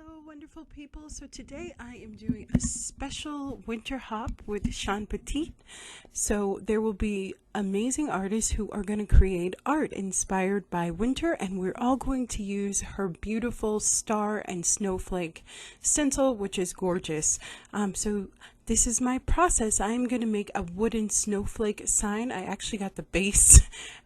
Hello, wonderful people. So today I am doing a special winter hop with Shawn Petite. So there will be amazing artists who are going to create art inspired by winter, and we're all going to use her beautiful star and snowflake stencil, which is gorgeous. So this is my process. I'm going to make a wooden snowflake sign. I actually got the base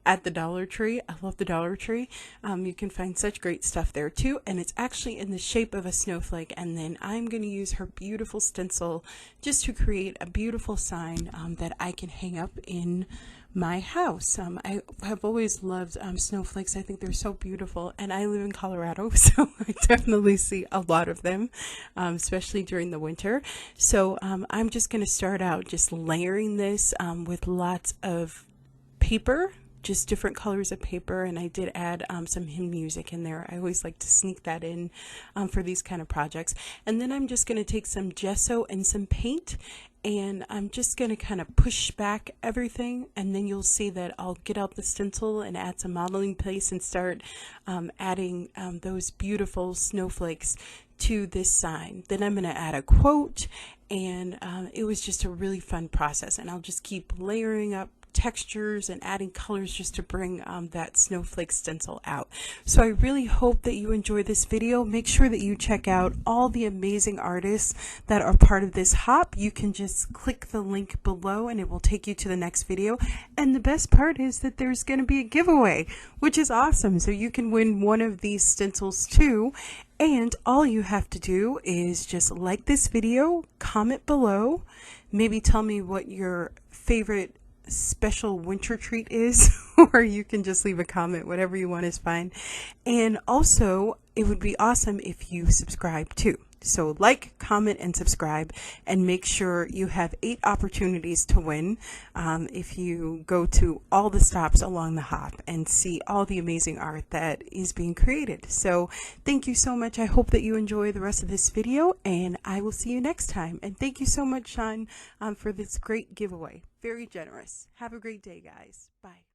at the Dollar Tree. I love the Dollar Tree. You can find such great stuff there too. And it's actually in the shape of a snowflake. And then I'm going to use her beautiful stencil just to create a beautiful sign that I can hang up in my house. I have always loved snowflakes. I think they're so beautiful, and I live in Colorado, so I definitely see a lot of them, especially during the winter. So I'm just going to start out just layering this with lots of paper, just different colors of paper, and I did add some hymn music in there. I always like to sneak that in for these kind of projects. And then I'm just going to take some gesso and some paint, and I'm just going to kind of push back everything, and then you'll see that I'll get out the stencil and add some modeling paste and start adding those beautiful snowflakes to this sign. Then I'm going to add a quote, and it was just a really fun process, and I'll just keep layering up textures and adding colors just to bring that snowflake stencil out. So I really hope that you enjoy this video. Make sure that you check out all the amazing artists that are part of this hop. You can just click the link below and it will take you to the next video. And the best part is that there's going to be a giveaway, which is awesome. So you can win one of these stencils too. And all you have to do is just like this video, comment below, maybe tell me what your favorite special winter treat is, or you can just leave a comment. Whatever you want is fine. And also, it would be awesome if you subscribe too. So like, comment, and subscribe, and make sure you have 8 opportunities to win if you go to all the stops along the hop and see all the amazing art that is being created. So thank you so much. I hope that you enjoy the rest of this video, and I will see you next time. And thank you so much, Shawn, for this great giveaway. Very generous. Have a great day, guys. Bye.